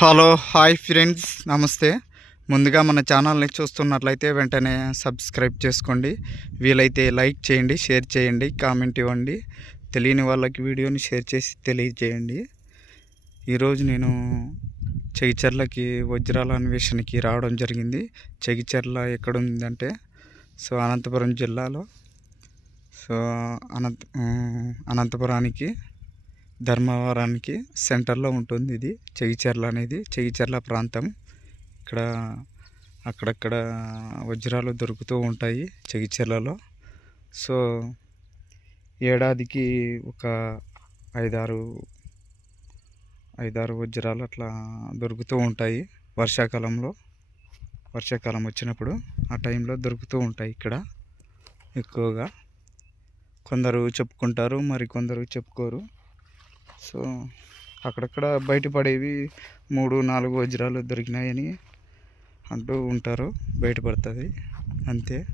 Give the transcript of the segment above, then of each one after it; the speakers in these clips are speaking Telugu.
హలో హాయ్ ఫ్రెండ్స్ నమస్తే. ముందుగా మన ఛానల్ని చూస్తున్నట్లయితే వెంటనే సబ్స్క్రైబ్ చేసుకోండి. వీలైతే లైక్ చేయండి షేర్ చేయండి కామెంట్ ఇవ్వండి. తెలియని వాళ్ళకి వీడియోని షేర్ చేసి తెలియజేయండి. ఈరోజు నేను చెగిచెర్లకి వజ్రాల అన్వేషణకి రావడం జరిగింది. చెగిచెర్ల ఎక్కడుందంటే సో అనంతపురం జిల్లాలో. సో అనంత అనంతపురానికి ధర్మవరానికి సెంటర్లో ఉంటుంది ఇది. చెగిచెర్ల అనేది. చెగిచెర్ల ప్రాంతం. ఇక్కడ అక్కడక్కడ వజ్రాలు దొరుకుతూ ఉంటాయి చెగిచెర్లలో సో ఏడాదికి ఒక ఐదారు ఐదారు వజ్రాలు అట్లా దొరుకుతూ ఉంటాయి వర్షాకాలంలో. వర్షాకాలం వచ్చినప్పుడు ఆ టైంలో దొరుకుతూ ఉంటాయి ఇక్కడ ఎక్కువగా. కొందరు చెప్పుకుంటారు మరి కొందరు చెప్పుకోరు. సో అక్కడక్కడ బయటపడేవి మూడు నాలుగు వజ్రాలు దొరికినాయని అంటూ ఉంటారు. బయటపడుతుంది. అంతే.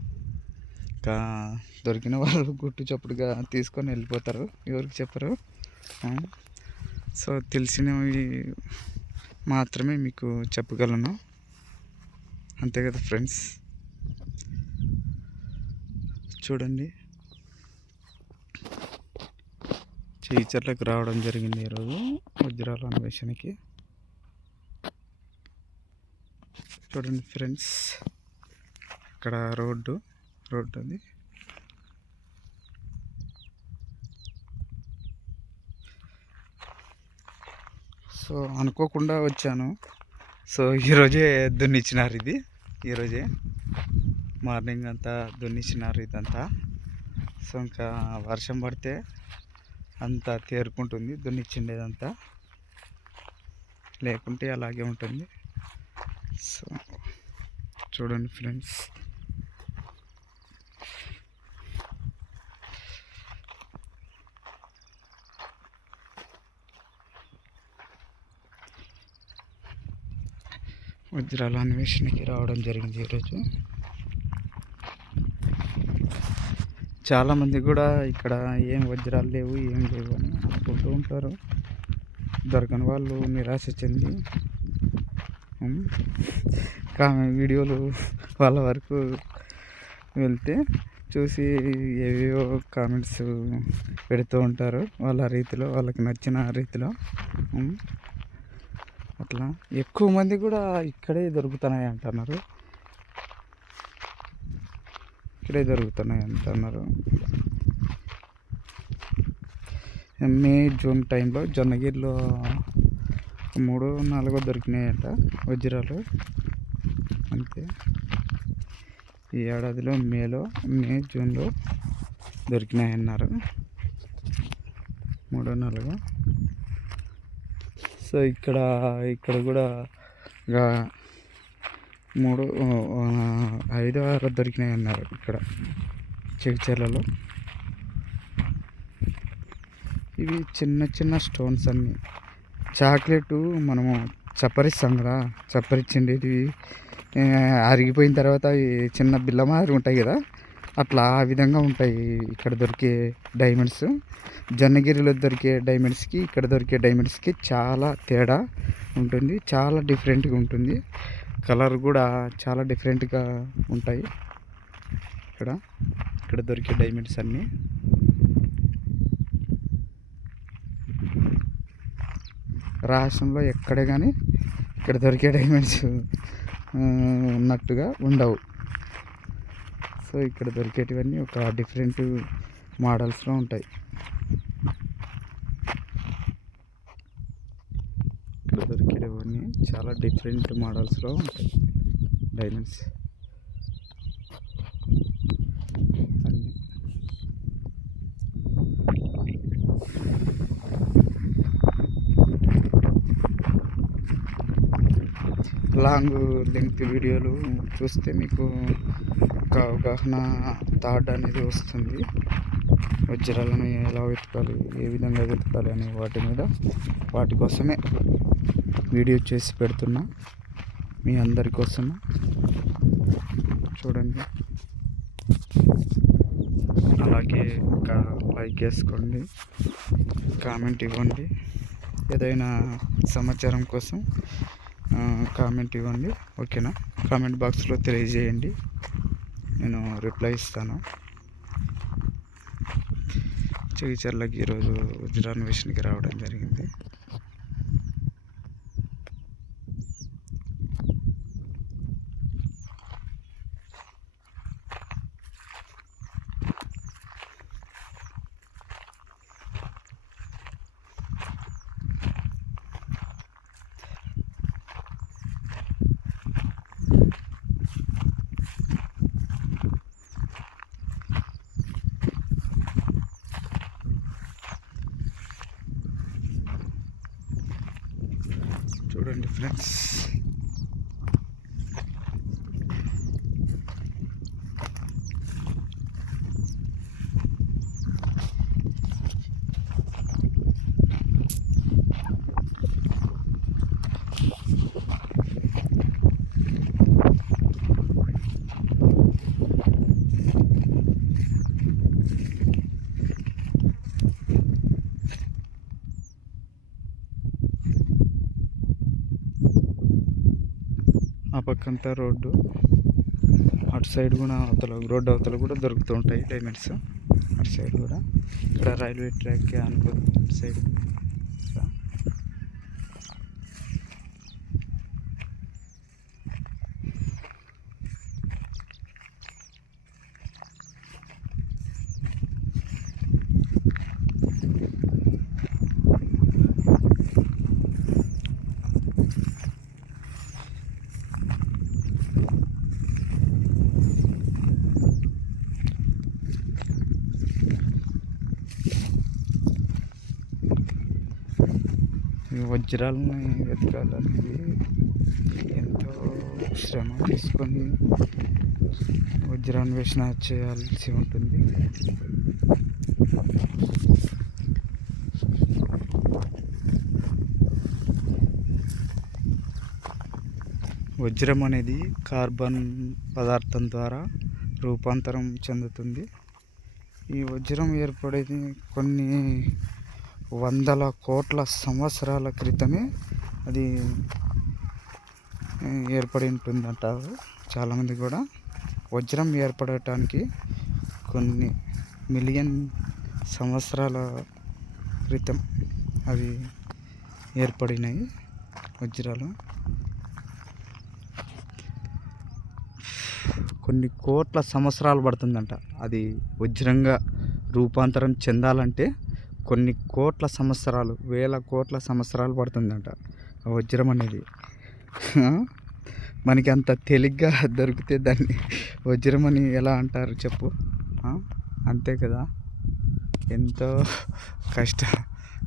ఇంకా దొరికిన వాళ్ళు గుట్టు చప్పుడుగా తీసుకొని వెళ్ళిపోతారు. ఎవరికి చెప్పరు. సో తెలిసినవి మాత్రమే మీకు చెప్పగలను. అంతే కదా ఫ్రెండ్స్? చూడండి. టీచర్లకు రావడం జరిగింది ఈరోజు వజ్రాల అన్వేషణకి. చూడండి ఫ్రెండ్స్ ఇక్కడ రోడ్డు రోడ్డు అది. సో అనుకోకుండా వచ్చాను. సో ఈరోజే దున్నిచ్చినారు ఇది. ఈరోజే మార్నింగ్ అంతా దున్నిచ్చినారు ఇదంతా. సో ఇంకా వర్షం పడితే అంతా తేరుకుంటుంది దున్నిచ్చిండేదంతా. లేకుంటే అలాగే ఉంటుంది. సో చూడండి ఫ్రెండ్స్. వజ్రాల అన్వేషణకి రావడం జరిగింది ఈరోజు చాలామంది కూడా ఇక్కడ ఏం వజ్రాలు లేవు ఏం లేవు అని అనుకుంటూ ఉంటారు. దొరకని వాళ్ళు నిరాశ చెంది ఉమ్, వీడియోలు వాళ్ళ వరకు వెళ్తే చూసి ఏవేవో కామెంట్స్ పెడుతూ ఉంటారు వాళ్ళ రీతిలో వాళ్ళకి నచ్చిన రీతిలో అట్లా. ఎక్కువ మంది కూడా ఇక్కడే దొరుకుతున్నాయి అంటున్నారు. ఇక్కడే దొరుకుతున్నాయి ఎంత అన్నారు. మే జూన్ టైంలో జొన్నగిరిలో మూడు నాలుగో దొరికినాయంట వజ్రాలు. అంతే. ఈ ఏడాదిలో మేలో మే జూన్లో దొరికినాయన్నారు. మూడో నాలుగో. సో ఇక్కడ ఇక్కడ కూడా మూడు ఐదు ఆరు దొరికినాయి అన్నారు ఇక్కడ చెవిచెర్లలో ఇవి చిన్న చిన్న స్టోన్స్ అన్ని. చాక్లెట్ మనము చప్పరిస్తాం కదా చప్పరిచ్చండి ఇది అరిగిపోయిన తర్వాత అవి చిన్న బిల్ల మాదిరి ఉంటాయి కదా అట్లా ఆ విధంగా ఉంటాయి ఇక్కడ దొరికే డైమండ్స్. జొన్నగిరిలో దొరికే డైమండ్స్కి ఇక్కడ దొరికే డైమండ్స్కి చాలా తేడా ఉంటుంది చాలా డిఫరెంట్గా ఉంటుంది. కలర్ కూడా చాలా డిఫరెంట్గా ఉంటాయి. ఇక్కడ ఇక్కడ దొరికే డైమండ్స్ అన్నీ. రాష్ట్రంలో ఎక్కడే కానీ ఇక్కడ దొరికే డైమండ్స్ ఉన్నట్టుగా ఉండవు. సో ఇక్కడ దొరికేటివన్నీ ఒక డిఫరెంట్ మోడల్స్లో ఉంటాయి ఇక్కడ దొరికేటివన్నీ చాలా డిఫరెంట్ మోడల్స్లో ఉంటాయి. డైమండ్స్. అన్నీ. లాంగ్ లెంగ్త్ వీడియోలు చూస్తే మీకు ఒక అవగాహన థాట్ అనేది వస్తుంది. వజ్రాలను ఎలా వెతకాలి ఏ విధంగా వెతకాలి అనే వాటి మీద వాటి కోసమే వీడియో చేసి పెడుతున్నా. మీ అందరి కోసం చూడండి. అలాగే ఒక లైక్ వేసుకోండి. కామెంట్ ఇవ్వండి. ఏదైనా సమాచారం కోసం కామెంట్ ఇవ్వండి. ఓకేనా? కామెంట్ బాక్స్లో తెలియజేయండి. నేను రిప్లై ఇస్తాను. చెగిచర్లకి ఈరోజు రిజర్వేషన్కి రావడం జరిగింది. చూడండి ఫ్రెండ్స్ ఆ పక్కంతా రోడ్డు. అటు సైడ్ కూడా అవతల రోడ్డు అవతల కూడా దొరుకుతూ ఉంటాయి డైమండ్స్ అటు సైడ్ కూడా. ఇక్కడ రైల్వే ట్రాక్ అనుకో అటు సైడ్. వజ్రాలని వెతకాలనేది ఎంతో శ్రమ తీసుకొని వజ్రాన్వేషణ చేయాల్సి ఉంటుంది. వజ్రం అనేది కార్బన్ పదార్థం ద్వారా రూపాంతరం చెందుతుంది. ఈ వజ్రం ఏర్పడేది కొన్ని వందల కోట్ల సంవత్సరాల క్రితమే అది ఏర్పడి ఉంటుందంటారు చాలామంది కూడా వజ్రం ఏర్పడటానికి కొన్ని మిలియన్ సంవత్సరాల క్రితం అవి ఏర్పడినాయి వజ్రాలు. కొన్ని కోట్ల సంవత్సరాలు పడుతుందంట. అది వజ్రంగా రూపాంతరం చెందాలంటే కొన్ని కోట్ల సంవత్సరాలు వేల కోట్ల సంవత్సరాలు పడుతుందంట ఆ వజ్రం అనేది. మనకి అంత తేలిగ్గా దొరికితే దాన్ని వజ్రం అని ఎలా అంటారు చెప్పు. అంతే కదా. ఎంతో కష్ట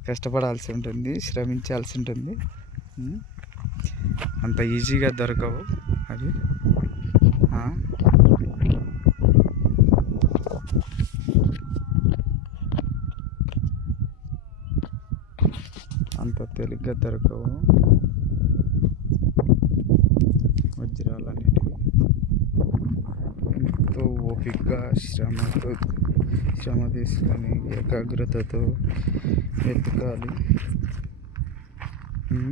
కష్టపడాల్సి ఉంటుంది శ్రమించాల్సి ఉంటుంది. అంత ఈజీగా దొరకవు అవి ఆ? అంత తేలిగ్గా దొరకవు వజ్రాలు అనేటివి ఎంతో ఓపికగా శ్రమతో శ్రమ తీసుకొని ఏకాగ్రతతో వెతకాలి ఉం?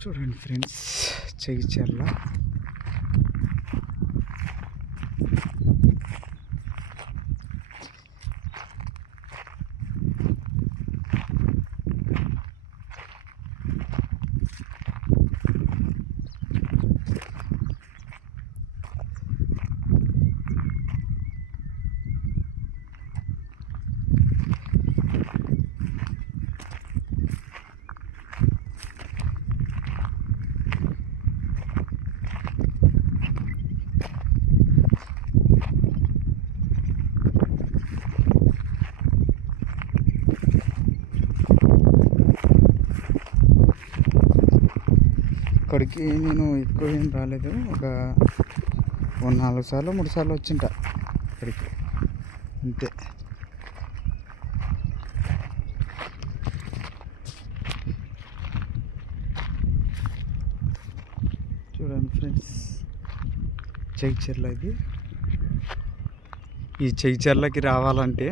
చూడండి ఫ్రెండ్స్. చెగిచర్ల ఇక్కడికి నేను ఎక్కువ ఏం రాలేదు. ఒక నాలుగు సార్లు మూడు సార్లు వచ్చింట ఇక్కడికి అంతే. చూడండి ఫ్రెండ్స్ చెగిచెర్ల ఇది. ఈ చెగిచెర్లకి రావాలంటే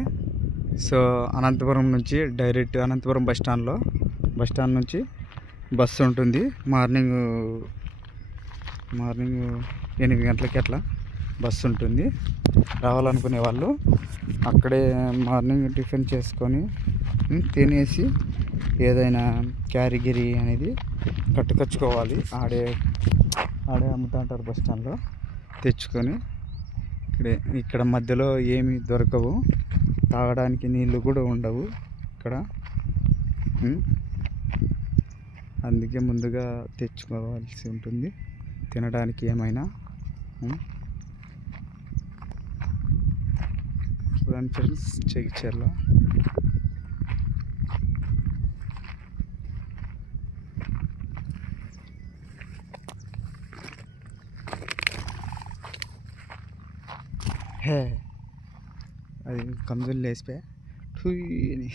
సో అనంతపురం నుంచి డైరెక్ట్ అనంతపురం బస్ స్టాండ్లో బస్ స్టాండ్ నుంచి బస్సు ఉంటుంది. మార్నింగ్ మార్నింగ్ ఎనిమిది గంటలకి అట్లా బస్సు ఉంటుంది. రావాలనుకునే వాళ్ళు అక్కడే మార్నింగ్ టిఫిన్ చేసుకొని తినేసి ఏదైనా క్యారిగిరి అనేది కట్టుకొచ్చుకోవాలి. ఆడే ఆడే అమ్ముతా ఉంటారు బస్ స్టాండ్లో. తెచ్చుకొని ఇక్కడే ఇక్కడ మధ్యలో ఏమి దొరకవు. తాగడానికి నీళ్ళు కూడా ఉండవు. ఇక్కడ అందుకే ముందుగా తెచ్చుకోవాల్సి ఉంటుంది. తినడానికి ఏమైనా చూడండి ఫ్రెండ్స్ చెగిచెర్ల హే. అది కంజులు లేసిపోయా? ఠుయ్ అని.